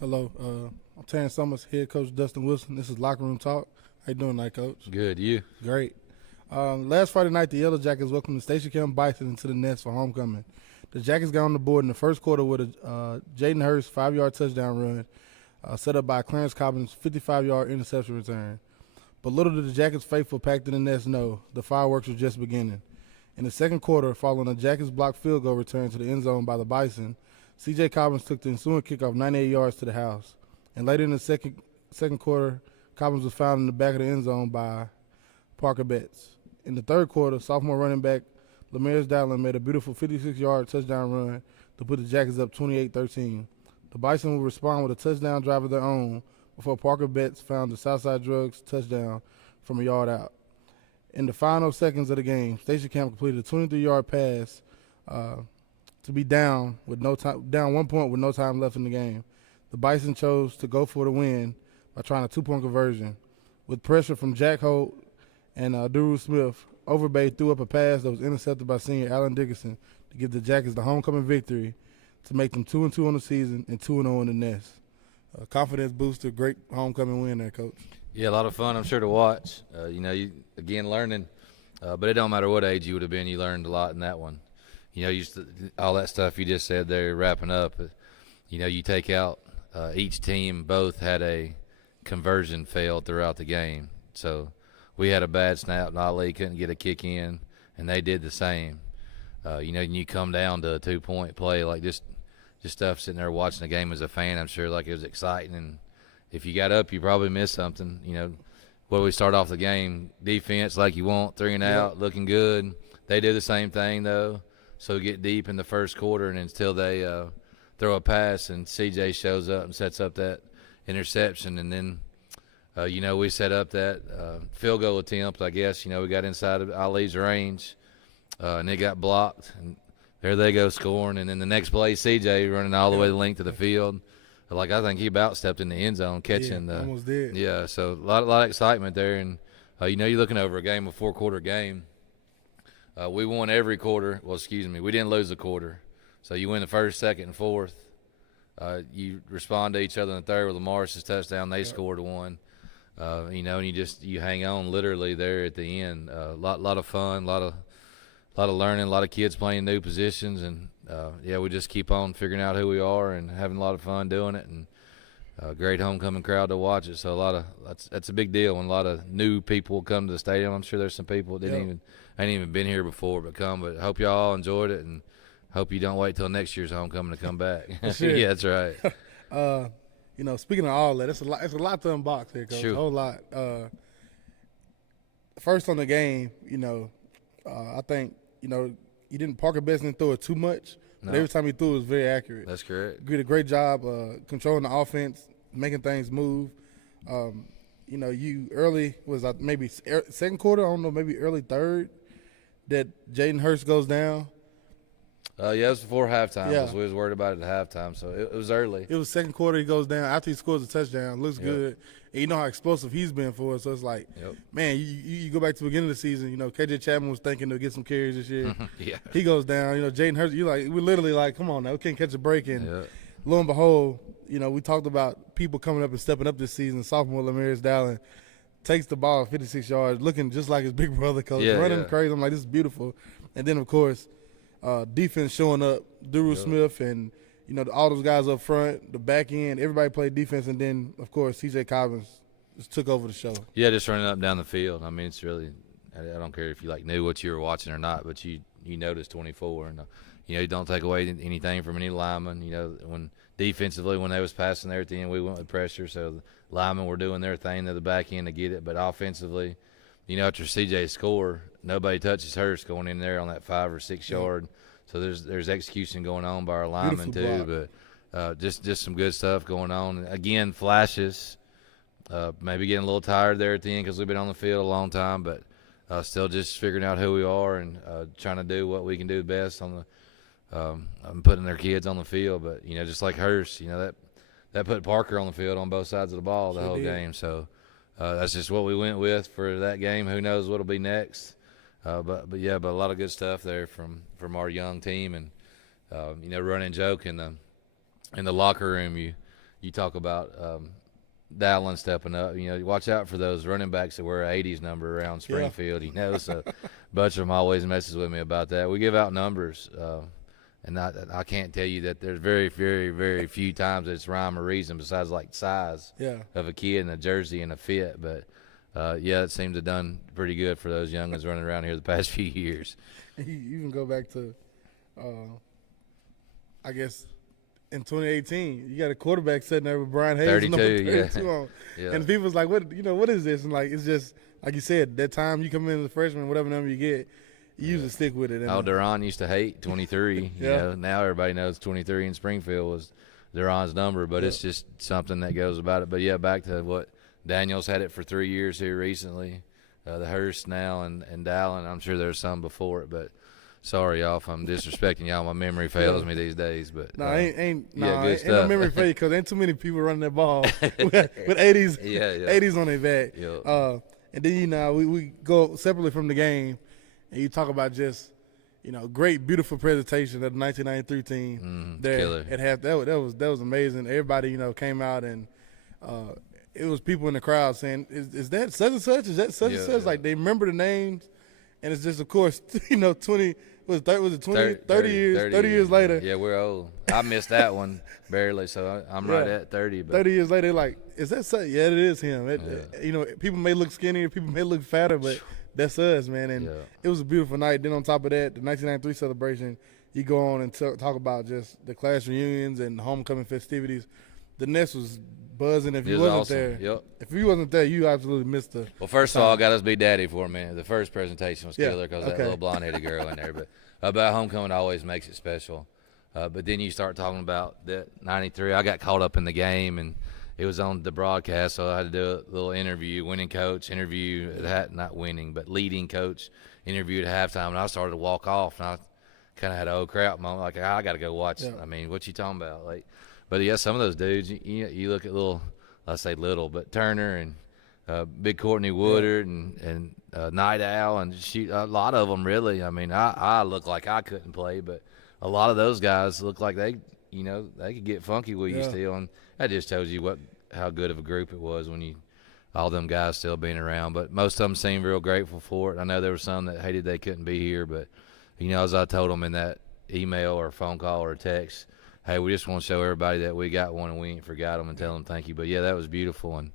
Hello, I'm Terrence Summers, head coach Dustin Wilson. This is Locker Room Talk. How you doing tonight, coach? Good, you? Great. Last Friday night, the Yellow Jackets welcomed the Station Camp Bison into the nest for homecoming. The Jackets got on the board in the first quarter with a Jaden Hurst 5-yard touchdown run, set up by Clarence Cobbins' 55-yard interception return. But little did the Jackets faithful packed in the nest know the fireworks were just beginning. In the second quarter, following a Jackets blocked field goal return to the end zone by the Bison, C.J. Cobbins took the ensuing kickoff 98 yards to the house. And later in the second quarter, Cobbins was found in the back of the end zone by Parker Betts. In the third quarter, sophomore running back Lemaire's Dallin made a beautiful 56-yard touchdown run to put the Jackets up 28-13. The Bison would respond with a touchdown drive of their own before Parker Betts found the Southside Drugs touchdown from a yard out. In the final seconds of the game, Station Camp completed a 23-yard pass to be down 1 point with no time left in the game. The Bison chose to go for the win by trying a 2-point conversion. With pressure from Jack Holt and Duru Smith, Overbay threw up a pass that was intercepted by senior Allen Dickinson to give the Jackets the homecoming victory to make them 2-2 on the season and 2-0 in the nest. Confidence booster, great homecoming win there, Coach. Yeah, a lot of fun, I'm sure, to watch. You again learning, but it don't matter what age you would have been, you learned a lot in that one. All that stuff you just said there, wrapping up. You take out each team both had a conversion failed throughout the game. So we had a bad snap, and Ali couldn't get a kick in, and they did the same. And you come down to a 2-point play, like just stuff sitting there watching the game as a fan, I'm sure like it was exciting. And if you got up, you probably missed something. What we start off the game, defense like you want, 3 and out, looking good. They do the same thing, though. So we get deep in the first quarter, and until they throw a pass and CJ shows up and sets up that interception. And then, we set up that field goal attempt, I guess. We got inside of Ali's range, and it got blocked. And there they go scoring. And then the next play, CJ running all the way the length of the field. I think he about stepped in the end zone catching the – almost did. Yeah, so a lot of excitement there. And, you're looking over a game, a 4-quarter game. We won every quarter. Well, we didn't lose a quarter. So you win the first, second, and fourth. You respond to each other in the third with Lamar's touchdown. They scored one. And you hang on literally there at the end. A lot of fun, a lot of learning, a lot of kids playing new positions, and we just keep on figuring out who we are and having a lot of fun doing it, and a great homecoming crowd to watch it. So that's a big deal when a lot of new people come to the stadium. I'm sure there's some people that ain't even been here before but come. But I hope y'all all enjoyed it, and hope you don't wait till next year's homecoming to come back. Sure. Yeah, that's right. Speaking of all that, it's a lot to unbox here, Coach. Sure. A whole lot. First on the game, I think, you didn't Parker Betts didn't throw it too much, but every time he threw it was very accurate. That's correct. Did a great job controlling the offense, making things move. You early was maybe second quarter, I don't know, maybe early third, that Jaden Hurst goes down. It was before halftime Yeah. because we was worried about it at halftime, so it was early. It was second quarter, he goes down after he scores a touchdown. Looks good. And you know how explosive he's been for us. So it's like, man, you go back to the beginning of the season, KJ Chapman was thinking to get some carries this year. Yeah. He goes down. Jaden Hurst, we're literally like, come on now, we can't catch a break. And lo and behold, we talked about people coming up and stepping up this season. Sophomore Lemaire's Dallin takes the ball 56 yards, looking just like his big brother, Coach, running crazy. I'm like, this is beautiful. And then, of course, defense showing up, Duru Smith and, all those guys up front, the back end, everybody played defense. And then, of course, C.J. Cobbins just took over the show. Yeah, just running up and down the field. I mean, it's really – I don't care if you, knew what you were watching or not, but you noticed 24. And, you don't take away anything from any lineman. When defensively, when they was passing there at the end, we went with pressure. So the linemen were doing their thing to the back end to get it. But offensively, after C.J. score, nobody touches Hurst going in there on that 5 or 6 yard. So there's execution going on by our linemen too, but just some good stuff going on. Again, flashes. Maybe getting a little tired there at the end because we've been on the field a long time, but still just figuring out who we are and trying to do what we can do best on the putting their kids on the field. But just like Hurst, that put Parker on the field on both sides of the ball the whole game. So that's just what we went with for that game. Who knows what'll be next? But a lot of good stuff there from our young team, and running joke in the locker room. you talk about Dallin stepping up. You know, watch out for those running backs that wear an 80s number around Springfield. You know, so bunch of them always messes with me about that. We give out numbers, and I can't tell you that there's very, very, very few times that it's rhyme or reason besides like size of a kid and a jersey and a fit. But yeah, it seems to have done pretty good for those young ones running around here the past few years. You can go back to, I guess, in 2018, you got a quarterback sitting there with Brian Hayes, 32, number 32 on. Yeah. And people's like, what is this? And like, it's just, like you said, that time you come in as a freshman, whatever number you get, you usually stick with it. Oh, Duran used to hate 23. Yeah. You know, now everybody knows 23 in Springfield was Duran's number, but it's just something that goes about it. But yeah, back to what Daniel's had it for 3 years here recently. The Hurst now and Dallin. I'm sure there's some before it, but sorry, y'all, if I'm disrespecting y'all. My memory fails me these days. But ain't good no stuff. memory fade because ain't too many people running that ball with 80s, 80s on their back. Yeah. And then, you know, we go separately from the game, and you talk about just, you know, great, beautiful presentation of the 1993 team. Killer. That was amazing. Everybody, you know, came out, and it was people in the crowd saying, "Is that such and such? Is that such and such?" Like, they remember the names, and it's just, of course, you know, 30 years later. Yeah, we're old. I missed that one barely, so I'm right at 30. But 30 years later, they're like, is that such? Yeah, it is him. You know, people may look skinnier, people may look fatter, but that's us, man. And it was a beautiful night. Then on top of that, the 1993 celebration, you go on and talk about just the class reunions and homecoming festivities. The nest was buzzing. If you wasn't there, if you wasn't there, you absolutely missed the. Well, first of all, I got us be daddy for a minute. The first presentation was killer because that little blonde-headed girl in there. But about homecoming always makes it special. But then you start talking about that 93. I got caught up in the game, and it was on the broadcast, so I had to do a little interview, winning coach interview, not winning, but leading coach interview at halftime. And I started to walk off, and I kind of had an oh crap moment, like, I got to go watch. I mean, what you talking about? Like, but yeah, some of those dudes, you look at but Turner and Big Courtney Woodard and Night Owl and a lot of them really. I mean, I look like I couldn't play, but a lot of those guys look like they could get funky with you still, and that just tells you how good of a group it was when all them guys still being around. But most of them seemed real grateful for it. I know there were some that hated they couldn't be here, but as I told them in that email or phone call or text, hey, we just want to show everybody that we got one and we ain't forgot them, and tell them thank you. But yeah, that was beautiful. And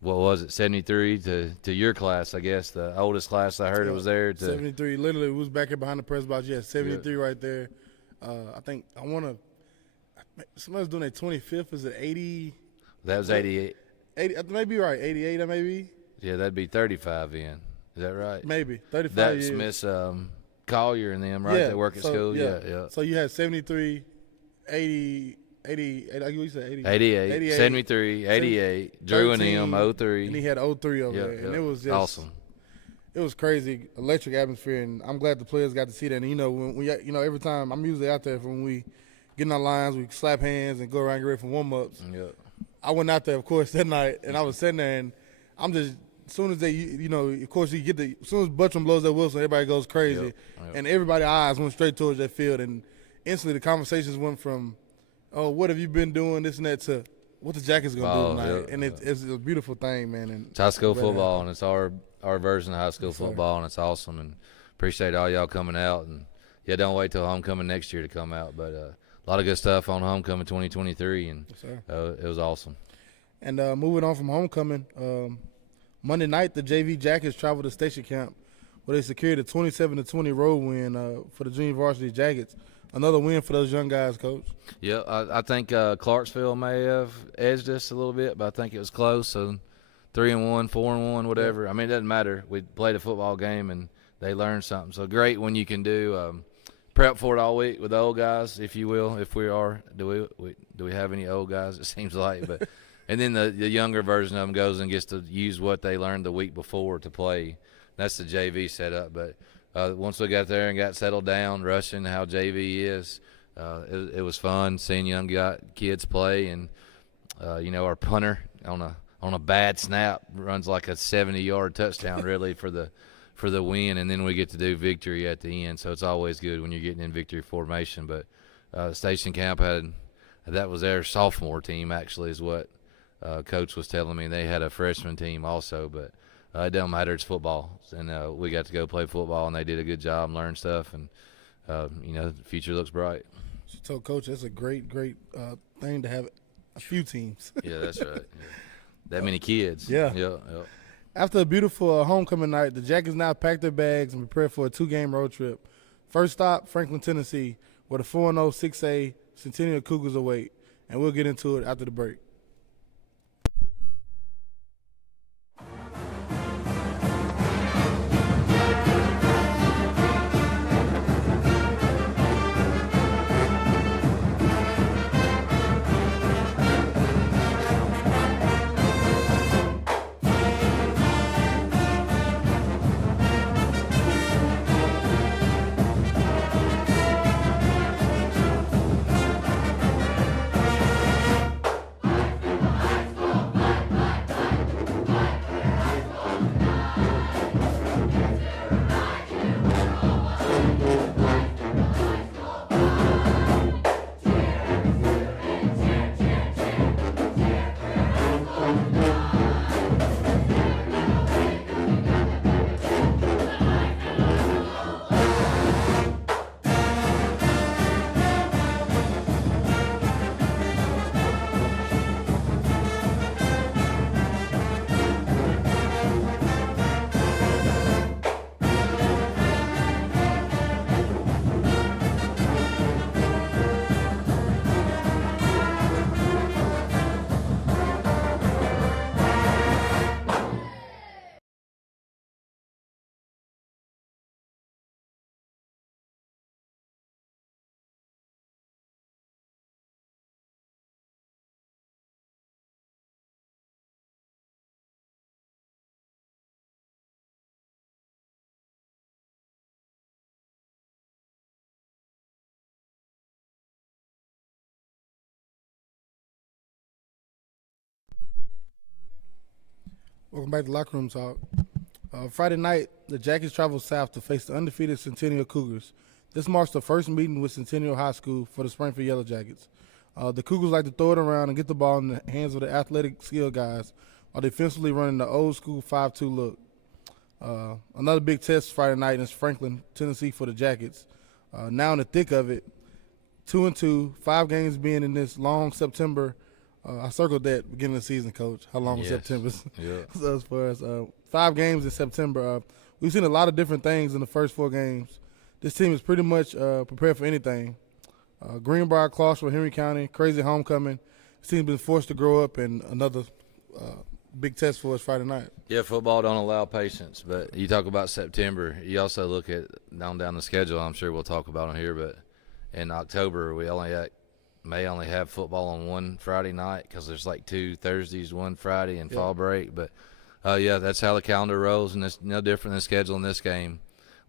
what was it, 73 to your class, I guess, the oldest class I heard it was there. 73, literally, it was back here behind the press box. Yeah, 73 right there. I think somebody's doing their 25th. Is it 80? That was 88. 80, maybe right, 88 maybe. Yeah, that'd be 35 in. Is that right? Maybe 35 That's years. Miss Collier and them, right? They work at school. Yeah. So you had 73, 80, like you said, 88, 73, 88, Drew and 13, them, 03. And he had 03 over there. And it was just awesome. It was crazy, electric atmosphere, and I'm glad the players got to see that. And, when every time I'm usually out there when we get in our lines, we slap hands and go around and get ready for warm-ups. Yeah. I went out there, of course, that night, and I was sitting there, and I'm just – as soon as they, of course, as soon as Buttram blows that whistle, everybody goes crazy. Yep. And everybody's eyes went straight towards that field, and instantly the conversations went from, oh, what have you been doing, this and that, to what the Jackets going to do tonight. Yep. And it's a beautiful thing, man. And it's high school football, and it's our version of high school football, and it's awesome. And appreciate all y'all coming out. And, yeah, don't wait till homecoming next year to come out. But a lot of good stuff on homecoming 2023, and it was awesome. And moving on from homecoming, Monday night, the JV Jackets traveled to Station Camp, where they secured a 27-20 road win for the junior varsity Jackets. Another win for those young guys, Coach. Yeah, I think Clarksville may have edged us a little bit, but I think it was close. So 3-1, 4-1, whatever. I mean, it doesn't matter. We played a football game, and they learned something. So great when you can do prep for it all week with the old guys, if you will. If we are, do we have any old guys? It seems like, but. And then the younger version of them goes and gets to use what they learned the week before to play. That's the JV setup. But once we got there and got settled down, rushing how JV is, it was fun seeing young kids play. And our punter on a bad snap runs like a 70-yard touchdown really for the win. And then we get to do victory at the end. So it's always good when you're getting in victory formation. But Station Camp had That was their sophomore team, actually, is what Coach was telling me. They had a freshman team also, but it don't matter. It's football, and we got to go play football, and they did a good job and learn stuff, and the future looks bright. So, Coach, that's a great thing to have a few teams. Yeah, that's right. Yeah. That many kids. Yeah. Yeah. After a beautiful homecoming night, the Jackets now pack their bags and prepare for a 2-game road trip. First stop, Franklin, Tennessee, where the 4-0 6A Centennial Cougars await, and we'll get into it after the break. Welcome back to Lockeroom Talk. Friday night, the Jackets travel south to face the undefeated Centennial Cougars. This marks the first meeting with Centennial High School for the Springfield Yellow Jackets. The Cougars like to throw it around and get the ball in the hands of the athletic skill guys while defensively running the old school 5-2 look. Another big test Friday night is Franklin, Tennessee for the Jackets. Now in the thick of it, 2-2, 5 games being in this long September. I circled that beginning of the season, Coach. How long was September? Yeah. So as far as 5 games in September, we've seen a lot of different things in the first 4 games. This team is pretty much prepared for anything. Greenbrier, Clarksville, Henry County, crazy homecoming. This team's been forced to grow up, and another big test for us Friday night. Yeah, football don't allow patience, but you talk about September. You also look at down the schedule. I'm sure we'll talk about it here, but in October we may only have football on one Friday night because there's like 2 Thursdays, 1 Friday, and fall break. But that's how the calendar rolls, and it's no different than scheduling this game.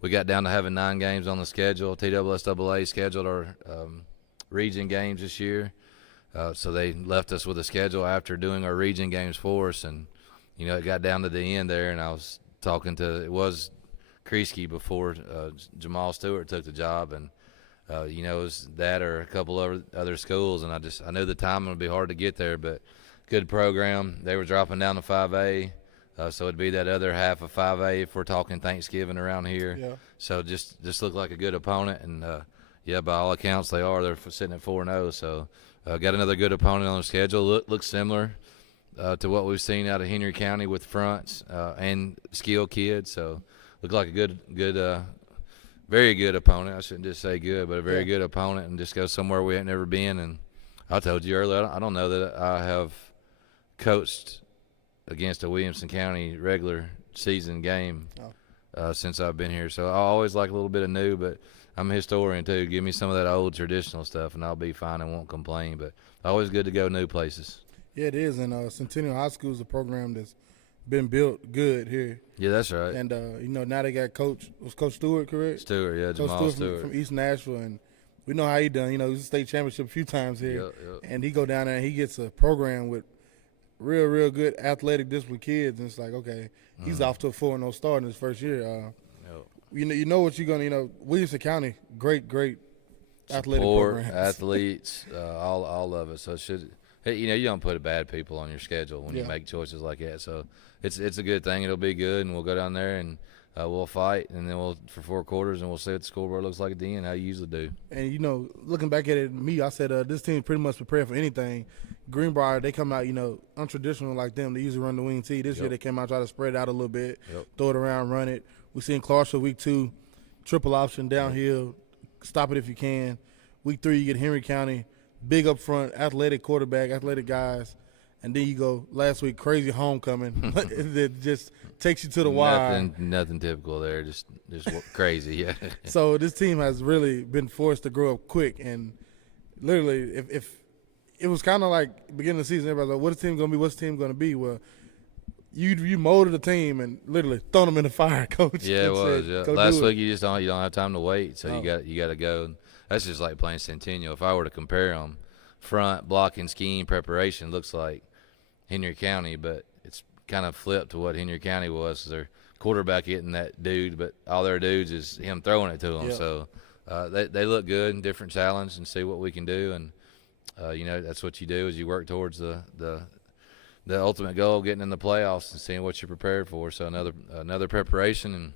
We got down to having 9 games on the schedule. TSSAA scheduled our region games this year. So they left us with a schedule after doing our region games for us, and it got down to the end there, and I was talking to it was Kreisky before Jamal Stewart took the job, and it was that or a couple of other schools, and I knew the timing would be hard to get there, but good program. They were dropping down to 5A, so it'd be that other half of 5A if we're talking Thanksgiving around here. Yeah. So just looked like a good opponent, and by all accounts they are. They're sitting at 4-0, so. Got another good opponent on the schedule. Looks similar to what we've seen out of Henry County with fronts and skill kids. So looked like a good, very good opponent. I shouldn't just say good, but a very good opponent, and just go somewhere we ain't never been. And I told you earlier, I don't know that I have coached against a Williamson County regular season game since I've been here. So I always like a little bit of new, but I'm a historian too. Give me some of that old traditional stuff, and I'll be fine and won't complain. But always good to go new places. Yeah, it is. And Centennial High School is a program that's been built good here. Yeah, that's right. And now they got Coach Stewart, correct? Stewart, yeah, Coach Jamal Stewart from East Nashville, and we know how he done. He's a state championship a few times here, and he go down there and he gets a program with real good athletic discipline kids, and it's like, okay, he's off to a 4-0 start in his first year. You know what you're gonna. Williamson County, great athletic support, programs. athletes, all of it. So it should, you know, you don't put bad people on your schedule when you make choices like that. So it's a good thing. It'll be good, and we'll go down there and we'll fight, and then we'll for 4 quarters, and we'll see what the scoreboard looks like at the end, how you usually do. And, you know, looking back at it, I said this team pretty much prepared for anything. Greenbrier, they come out, you know, untraditional like them. They usually run the wing tee. This year they came out, try to spread it out a little bit, throw it around, run it. We seen Clarksville week 2, triple option, downhill, stop it if you can. Week 3, you get Henry County, big up front, athletic quarterback, athletic guys. And then you go last week, crazy homecoming. It just takes you to the wire. Nothing typical there, just crazy, yeah. So this team has really been forced to grow up quick. And literally, if it was kind of like beginning of the season, everybody's like, what's the team going to be, what's the team going to be? Well, you molded the team and literally thrown them in the fire, coach. Yeah, it was. Said, yeah. Last week you don't have time to wait, so you got to go. And that's just like playing Centennial. If I were to compare them, front blocking, scheme, preparation looks like Henry County, but it's kind of flipped to what Henry County was. Their quarterback hitting that dude, but all their dudes is him throwing it to them. Yep. So they look good, and different challenge, and see what we can do. And you know, that's what you do is you work towards the ultimate goal of getting in the playoffs and seeing what you're prepared for. So another preparation and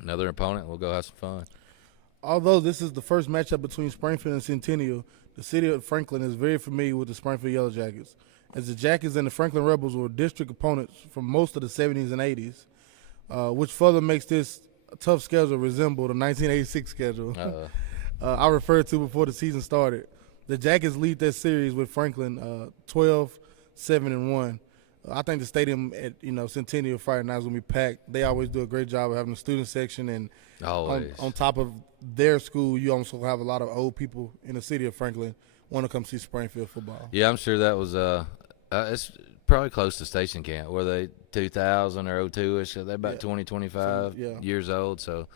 another opponent. We'll go have some fun. Although this is the first matchup between Springfield and Centennial, the city of Franklin is very familiar with the Springfield Yellow Jackets, as the Jackets and the Franklin Rebels were district opponents from most of the 70s and 80s, which further makes this tough schedule resemble the 1986 schedule I referred to before the season started. The Jackets lead that series with Franklin 12-7-1. I think the stadium at Centennial Friday night is going to be packed. They always do a great job of having a student section, and on top of their school, you also have a lot of old people in the city of Franklin want to come see Springfield football. Yeah, I'm sure that was it's probably close to Station Camp. Were they 2000 or 02-ish? They're about 20, 25 years old. So,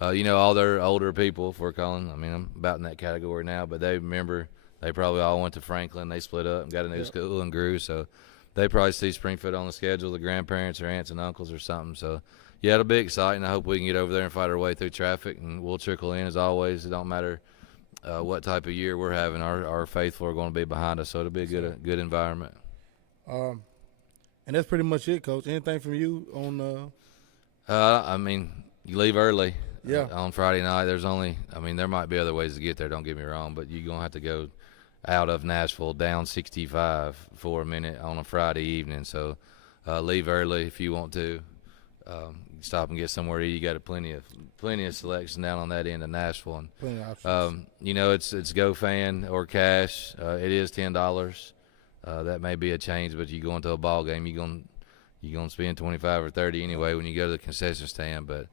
all their older people, if we're calling. I mean, I'm about in that category now, but they remember they probably all went to Franklin. They split up and got a new school and grew. So they probably see Springfield on the schedule, the grandparents or aunts and uncles or something. So, yeah, it'll be exciting. I hope we can get over there and fight our way through traffic, and we'll trickle in as always. It don't matter what type of year we're having. Our faithful are going to be behind us, so it'll be a good environment. And that's pretty much it, Coach. Anything from you on I mean, you leave early. Yeah. On Friday night, there might be other ways to get there, don't get me wrong, but you're going to have to go out of Nashville down 65 for a minute on a Friday evening. So leave early if you want to. Stop and get somewhere to eat. You got plenty of selection down on that end of Nashville. And, plenty of options? It's GoFan or cash. It is $10. That may be a change, but you go into a ball game, you're gonna spend 25 or 30 anyway when you go to the concession stand. But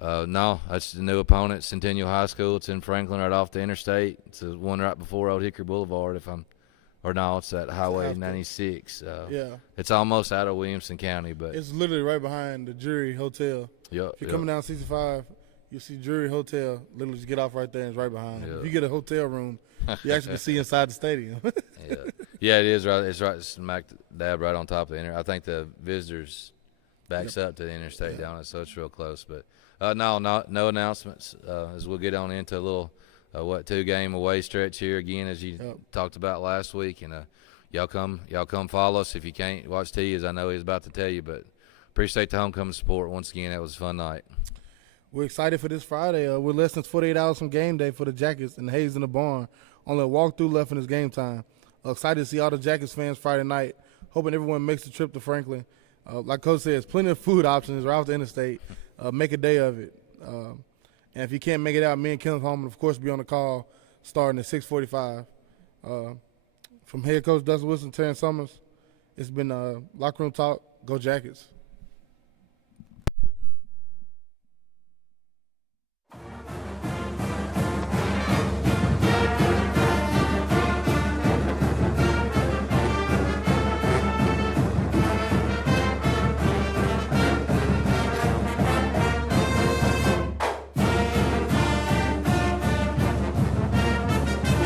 no, that's the new opponent, Centennial High School. It's in Franklin, right off the interstate. It's the one right before Old Hickory Boulevard. It's that Highway 96. It's almost out of Williamson County, but it's literally right behind the Jury Hotel. If you're coming down 65, you see Jury Hotel. Literally just get off right there and it's right behind. If you get a hotel room, you actually can see inside the stadium. Yeah, it is right. It's right smack dab right on top of the interstate. I think the visitors backs up to the interstate down it, so it's real close. But no announcements as we'll get on into a little 2-game away stretch here again, as you talked about last week. And y'all come follow us. If you can't watch T, as I know he's about to tell you, but appreciate the homecoming support once again. That was a fun night. We're excited for this Friday. We're less than 48 hours from game day for the Jackets and Hayes in the Barn. Only a walkthrough left in this game time. Excited to see all the Jackets fans Friday night. Hoping everyone makes the trip to Franklin. Like Coach says, plenty of food options right off the interstate. Make a day of it. And if you can't make it out, me and Kenneth Holman, of course, be on the call starting at 6:45. From head coach Dustin Wilson, Terrence Summers, it's been Lockeroom Talk. Go Jackets.